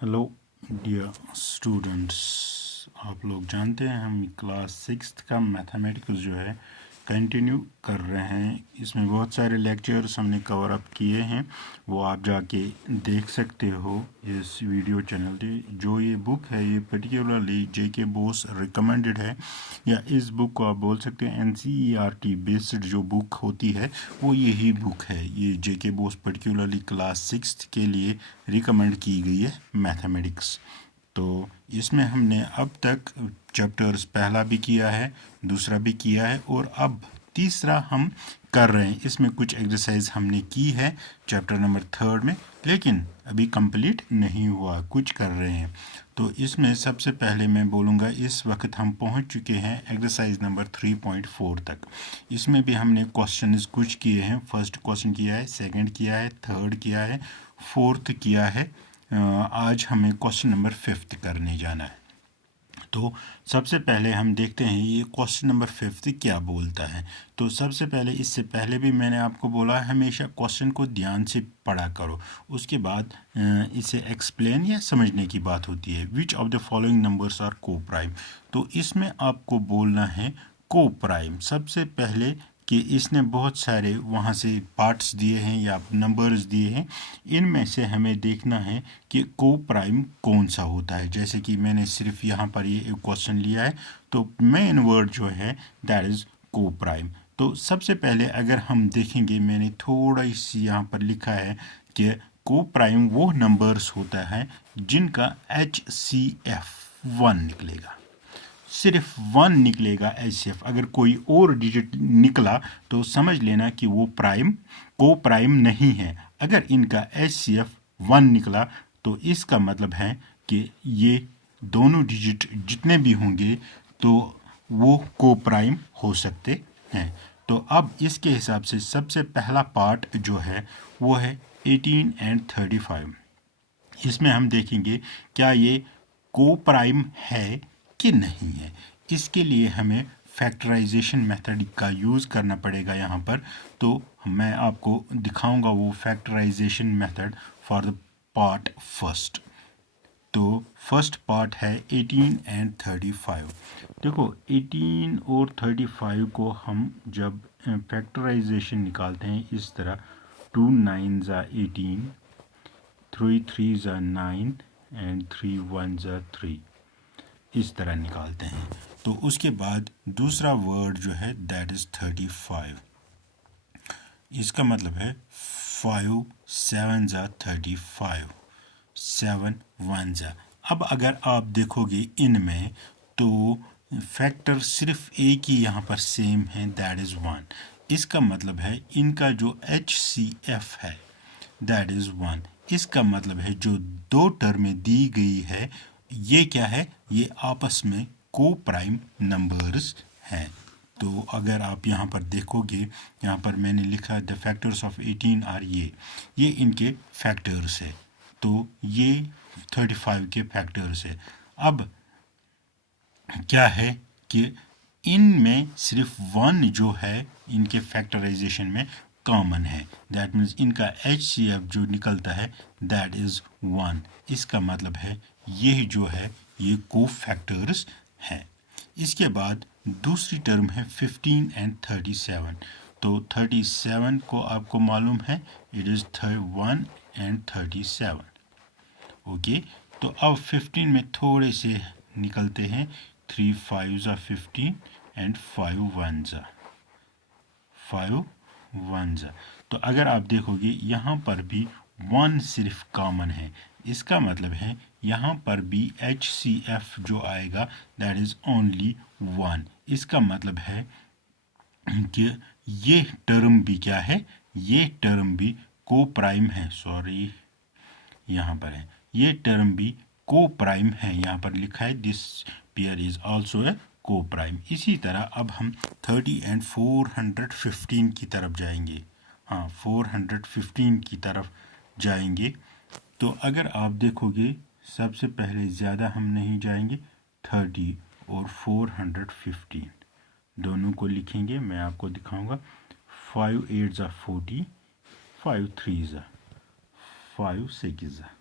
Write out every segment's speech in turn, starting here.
Hello dear students, आप लोग जानते हैं हम क्लास 6 का मैथमेटिक्स जो है कंटिन्यू कर रहे हैं। इसमें बहुत सारे लेक्चर्स हमने कवर अप किए हैं, वो आप जाके देख सकते हो इस वीडियो चैनल पे। जो ये बुक है ये पर्टिकुलरली जेके बोस रिकमेंडेड है, या इस बुक को आप बोल सकते हैं एनसीईआरटी बेस्ड जो बुक होती है वो यही बुक है। ये जेके बोस पर्टिकुलरली क्लास 6 के लिए रिकमेंड की गई है मैथमेटिक्स। तो इसमें हमने अब तक चैप्टर्स पहला भी किया है, दूसरा भी किया है, और अब तीसरा हम कर रहे हैं। इसमें कुछ एक्सरसाइज हमने की है चैप्टर नंबर 3 में, लेकिन अभी कंप्लीट नहीं हुआ, कुछ कर रहे हैं। तो इसमें सबसे पहले मैं बोलूँगा इस वक्त हम पहुंच चुके हैं एक्सरसाइज नंबर 3.4 तक। इसमें भी हमने क्वेश्चंस कुछ किए हैं। फर्स्ट क्वेश्चन किया है, सेकंड किया है, थर्ड किया है, फोर्थ किया है। आज हमें क्वेश्चन नंबर 5 करने जाना है। तो सबसे पहले हम देखते हैं ये क्वेश्चन नंबर 5 क्या बोलता है। तो सबसे पहले, इससे पहले भी मैंने आपको बोला हमेशा क्वेश्चन को ध्यान से पढ़ा करो, उसके बाद इसे एक्सप्लेन या समझने की बात होती है। Which of the following numbers are coprime. तो इसमें आपको बोलना है को प्राइम। सबसे पहले कि इसने बहुत सारे वहाँ से पार्ट्स दिए हैं या नंबर्स दिए हैं, इनमें से हमें देखना है कि को प्राइम कौन सा होता है। जैसे कि मैंने सिर्फ यहाँ पर ये एक क्वेश्चन लिया है, तो मेन वर्ड जो है दैट इज़ को प्राइम। तो सबसे पहले अगर हम देखेंगे, मैंने थोड़ा सी यहाँ पर लिखा है कि को प्राइम वो नंबर्स होता है जिनका HCF 1 निकलेगा। सिर्फ 1 निकलेगा HCF। अगर कोई और डिजिट निकला तो समझ लेना कि वो को प्राइम नहीं है। अगर इनका HCF 1 निकला तो इसका मतलब है कि ये दोनों डिजिट जितने भी होंगे तो वो को प्राइम हो सकते हैं। तो अब इसके हिसाब से सबसे पहला पार्ट जो है वो है 18 एंड 35। इसमें हम देखेंगे क्या ये को प्राइम है कि नहीं है। इसके लिए हमें फैक्टराइजेशन मेथड का यूज़ करना पड़ेगा यहाँ पर। तो मैं आपको दिखाऊंगा वो factorization method for the part first. तो फर्स्ट पार्ट है 18 एंड 35। देखो 18 और 35 को हम जब फैक्टराइजेशन निकालते हैं इस तरह, 2 9s are 18, 3 3s are 9 and 3 1s are 3, इस तरह निकालते हैं। तो उसके बाद दूसरा वर्ड जो है दैट इज 35। इसका मतलब है 5 7s are 35, 7 1s are। अब अगर आप देखोगे इनमें तो फैक्टर सिर्फ एक ही यहाँ पर सेम है, दैट इज़ 1। इसका मतलब है इनका जो HCF है दैट इज़ 1। इसका मतलब है जो दो टर्में दी गई है ये क्या है, ये आपस में को प्राइम नंबर्स हैं। तो अगर आप यहाँ पर देखोगे, यहाँ पर मैंने लिखा द फैक्टर्स ऑफ 18 आर ये इनके फैक्टर्स है। तो ये 35 के फैक्टर्स है। अब क्या है कि इनमें सिर्फ 1 जो है इनके फैक्टराइजेशन में कॉमन है। दैट मीन्स इनका HCF जो निकलता है दैट इज़ 1। इसका मतलब है ये जो है ये को फैक्टर्स हैं। इसके बाद दूसरी टर्म है 15 एंड 37। तो 37 को आपको मालूम है इट इज़ 1 एंड 37। ओके, तो अब 15 में थोड़े से निकलते हैं, 3 5s are 15 and 5 1s are 5 1s are। तो अगर आप देखोगे यहाँ पर भी 1 सिर्फ कॉमन है। इसका मतलब है यहाँ पर भी HCF जो आएगा दैट इज़ ओनली 1। इसका मतलब है कि ये टर्म भी क्या है, ये टर्म भी को प्राइम है। सॉरी, यहाँ पर है ये टर्म भी को प्राइम है। यहाँ पर लिखा है this pair is also a को प्राइम। इसी तरह अब हम 30 एंड 415 की तरफ जाएंगे। हाँ, 415 की तरफ जाएंगे। तो अगर आप देखोगे सबसे पहले ज़्यादा हम नहीं जाएंगे, 30 और 415 दोनों को लिखेंगे। मैं आपको दिखाऊंगा। 5 8s are 40, 5 3s are 5 6s are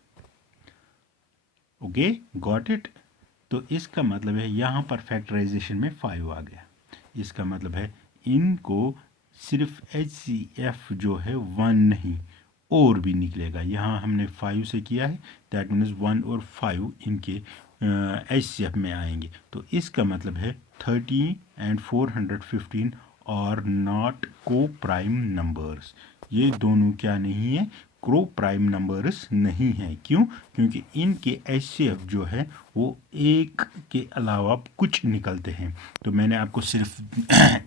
okay, got it. तो इसका मतलब है यहाँ पर फैक्टराइजेशन में 5 आ गया। इसका मतलब है इनको सिर्फ HCF जो है 1 नहीं और भी निकलेगा। यहाँ हमने 5 से किया है, दैट मीन्स 1 और 5 इनके HCF में आएंगे। तो इसका मतलब है 30 एंड 415 आर नॉट को प्राइम नंबर्स। ये दोनों क्या नहीं है, क्रो प्राइम नंबर्स नहीं है। क्यों? क्योंकि इनके HCF जो है वो एक के अलावा कुछ निकलते हैं। तो मैंने आपको सिर्फ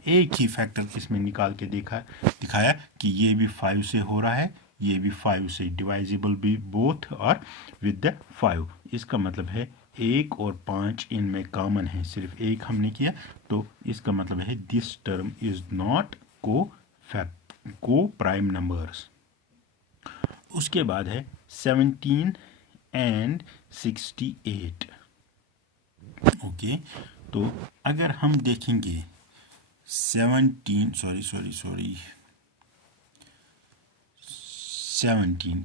एक ही फैक्टर इसमें निकाल के दिखाया कि ये भी 5 से हो रहा है, ये भी 5 से, डिवाइजिबल भी बोथ और विद द 5। इसका मतलब है 1 और 5 इनमें कॉमन है, सिर्फ एक हमने किया। तो इसका मतलब है दिस टर्म इज नॉट को प्राइम नंबर्स। उसके बाद है 17 एंड 68। ओके, तो अगर हम देखेंगे 17,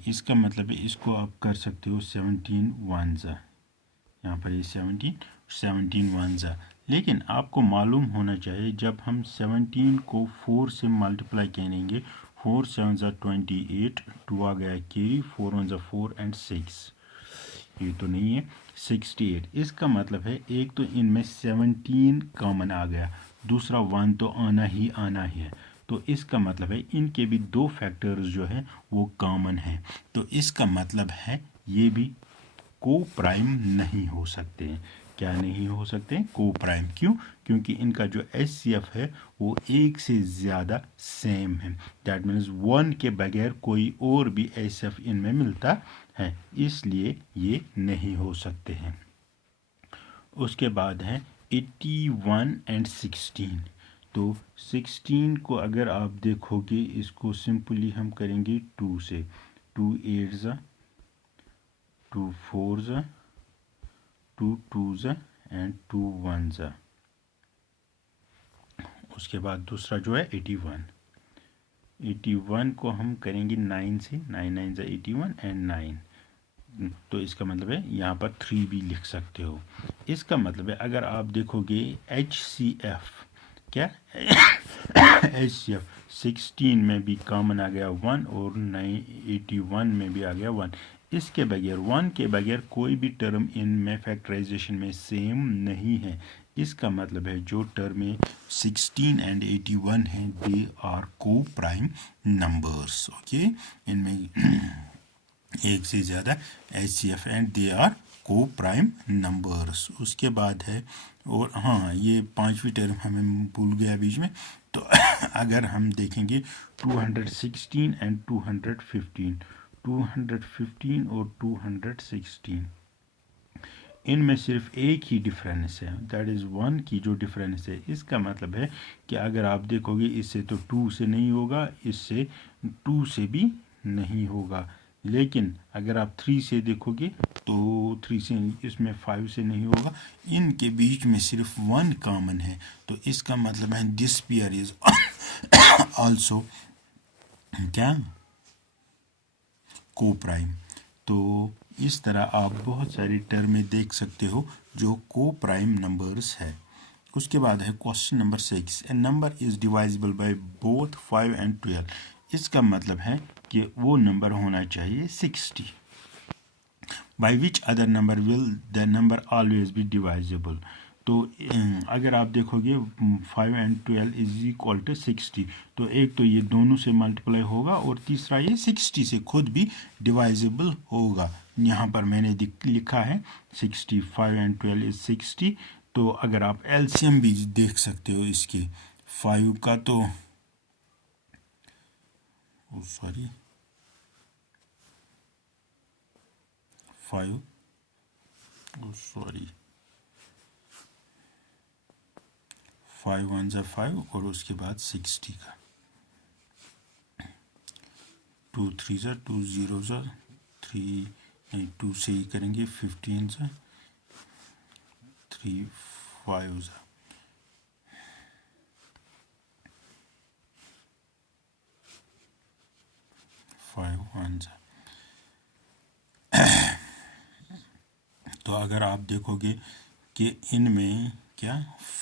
इसका मतलब है इसको आप कर सकते हो 17 वनजा, यहाँ पर ये 17 वनजा। लेकिन आपको मालूम होना चाहिए जब हम 17 को 4 से मल्टीप्लाई करेंगे, 4 7 28, 2 आ गया कैरी, 4 1 4 एंड 6, ये तो नहीं है, 68। इसका मतलब है एक तो इनमें 17 कॉमन आ गया, दूसरा 1 तो आना ही है। तो इसका मतलब है इनके भी दो फैक्टर्स जो है वो कॉमन है। तो इसका मतलब है ये भी को प्राइम नहीं हो सकते हैं। क्या नहीं हो सकते? को प्राइम। क्यों? क्योंकि इनका जो HCF है वो एक से ज़्यादा सेम है, दैट मीन्स 1 के बगैर कोई और भी HCF इनमें मिलता है, इसलिए ये नहीं हो सकते हैं। उसके बाद है 81 एंड 16। तो 16 को अगर आप देखोगे, इसको सिंपली हम करेंगे 2 से, 2 8 ज़ा, 2 4 ज़ा, 2 2 ज़ा एंड 2 1 ज़ा। उसके बाद दूसरा जो है 81 को हम करेंगे 9 से, 9 9 ज़ा 81 एंड 9। तो इसका मतलब है यहाँ पर 3 भी लिख सकते हो। इसका मतलब है अगर आप देखोगे HCF, क्या HCF 16 में भी कॉमन आ गया 1 और 81 में भी आ गया 1। इसके बगैर, 1 के बगैर कोई भी टर्म इनमें फैक्टराइजेशन में सेम नहीं है। इसका मतलब है जो टर्म 16 एंड 81 है दे आर को प्राइम नंबर्स। ओके, इनमें एक से ज़्यादा HCF एंड दे आर को प्राइम नंबर्स। उसके बाद है, और हाँ ये पांचवी टर्म हमें भूल गया बीच में। तो अगर हम देखेंगे 216 एंड 215, 215 और 216, इनमें सिर्फ एक ही डिफरेंस है, दैट इज़ 1 की जो डिफरेंस है। इसका मतलब है कि अगर आप देखोगे इससे तो 2 से नहीं होगा, इससे 2 से भी नहीं होगा। लेकिन अगर आप 3 से देखोगे तो 3 से, इसमें 5 से नहीं होगा। इनके बीच में सिर्फ 1 कॉमन है, तो इसका मतलब है दिस पेयर इज आल्सो क्या, को प्राइम। तो इस तरह आप बहुत सारी टर्में देख सकते हो जो को प्राइम नंबर्स है। उसके बाद है question number 6, a number is divisible by both 5 and 12। इसका मतलब है कि वो नंबर होना चाहिए 60। By which other number will the number always be divisible. तो अगर आप देखोगे 5 एंड 12 इज इक्वल टू 60, तो एक तो ये दोनों से मल्टीप्लाई होगा और तीसरा ये 60 से खुद भी डिवाइजिबल होगा। यहाँ पर मैंने लिखा है 60, 5 एंड 12 इज 60। तो अगर आप LCM भी देख सकते हो इसके 5 का, तो सॉरी 5 5 1 ज़ा 5 और उसके बाद 60 का, 2 3 ज़ा 2 0 ज़ा 3, नहीं 2 से ही करेंगे, 15 ज़ा 3 5 ज़ा 5 1 ज़ा। तो अगर आप देखोगे कि इनमें क्या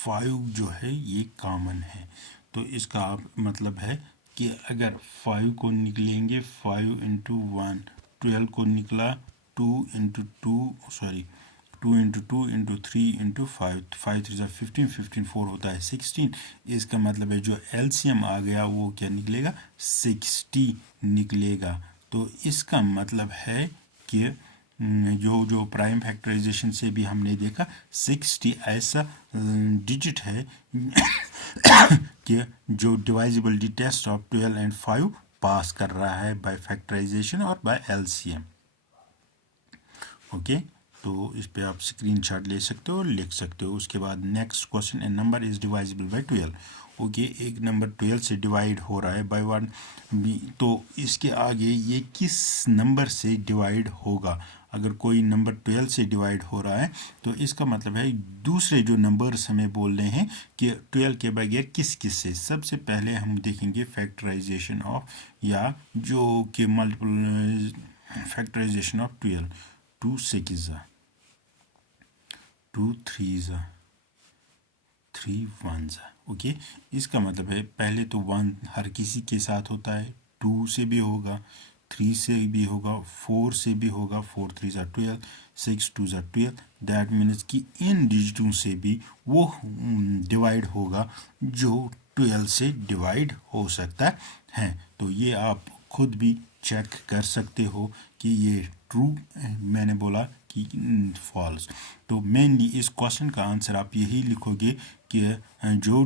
5 जो है ये कॉमन है, तो इसका आप मतलब है कि अगर 5 को निकलेंगे 5 इंटू 1, 12 को निकला 2 into 2 sorry 2 into 2 into 3 into 5, 5 3 ज़ा 15, 15 4 होता है 16। इसका मतलब है जो एलसीएम आ गया वो क्या निकलेगा 60 निकलेगा। तो इसका मतलब है कि जो जो प्राइम फैक्टराइजेशन से भी हमने देखा 60 ऐसा डिजिट है कि जो डिवाइजिबल टेस्ट ऑफ 12 एंड 5 पास कर रहा है बाय फैक्टराइजेशन और बाय एलसीएम। ओके, तो इस पे आप स्क्रीनशॉट ले सकते हो और लिख सकते हो। उसके बाद next question, a number is divisible by 12। Okay, एक नंबर 12 से डिवाइड हो रहा है बाय 1, तो इसके आगे ये किस नंबर से डिवाइड होगा। अगर कोई नंबर 12 से डिवाइड हो रहा है तो इसका मतलब है दूसरे जो नंबर्स हमें बोल रहे हैं कि 12 के बगैर किस किस से। सबसे पहले हम देखेंगे फैक्टराइजेशन ऑफ, या जो कि मल्टीपल फैक्टराइजेशन ऑफ 12। 2 6 ज़ा, 2 3 ज़ा, 3 1 ज़ा। ओके, इसका मतलब है पहले तो 1 हर किसी के साथ होता है, 2 से भी होगा, 3 से भी होगा, 4 से भी होगा, 4 3 ज़ा 12, 6 2 ज़ा 12। दैट मीन्स कि इन डिजिटों से भी वो डिवाइड होगा जो 12 से डिवाइड हो सकता है। तो ये आप खुद भी चेक कर सकते हो कि ये ट्रू मैंने बोला कि फॉल्स। तो मेनली इस क्वेश्चन का आंसर आप यही लिखोगे कि जो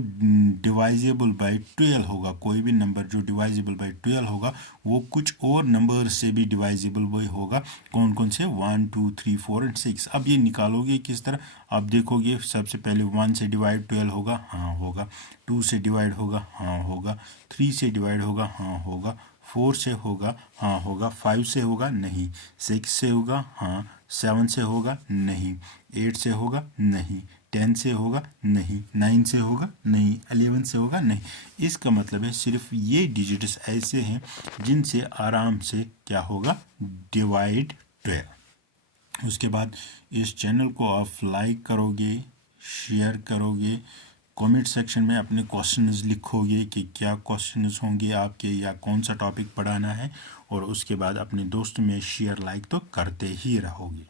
डिवाइजेबल बाय 12 होगा, कोई भी नंबर जो डिवाइजेबल बाय 12 होगा वो कुछ और नंबर से भी डिवाइजेबल वही होगा। कौन कौन से, 1 2 3 4 एंड 6। अब ये निकालोगे किस तरह, आप देखोगे सबसे पहले 1 से डिवाइड 12 होगा, हाँ होगा। 2 से डिवाइड होगा, हाँ होगा। 3 से डिवाइड होगा, हाँ होगा। 4 से होगा, हाँ होगा। 5 से होगा, नहीं। 6 से होगा, हाँ। 7 से होगा, नहीं। 8 से होगा, नहीं। 10 से होगा, नहीं। 9 से होगा, नहीं। 11 से होगा, नहीं। इसका मतलब है सिर्फ ये डिजिट्स ऐसे हैं जिनसे आराम से क्या होगा, डिवाइड 12। उसके बाद इस चैनल को आप लाइक करोगे, शेयर करोगे, कमेंट सेक्शन में अपने क्वेश्चंस लिखोगे कि क्या क्वेश्चंस होंगे आपके या कौन सा टॉपिक पढ़ाना है, और उसके बाद अपने दोस्तों में शेयर लाइक तो करते ही रहोगे।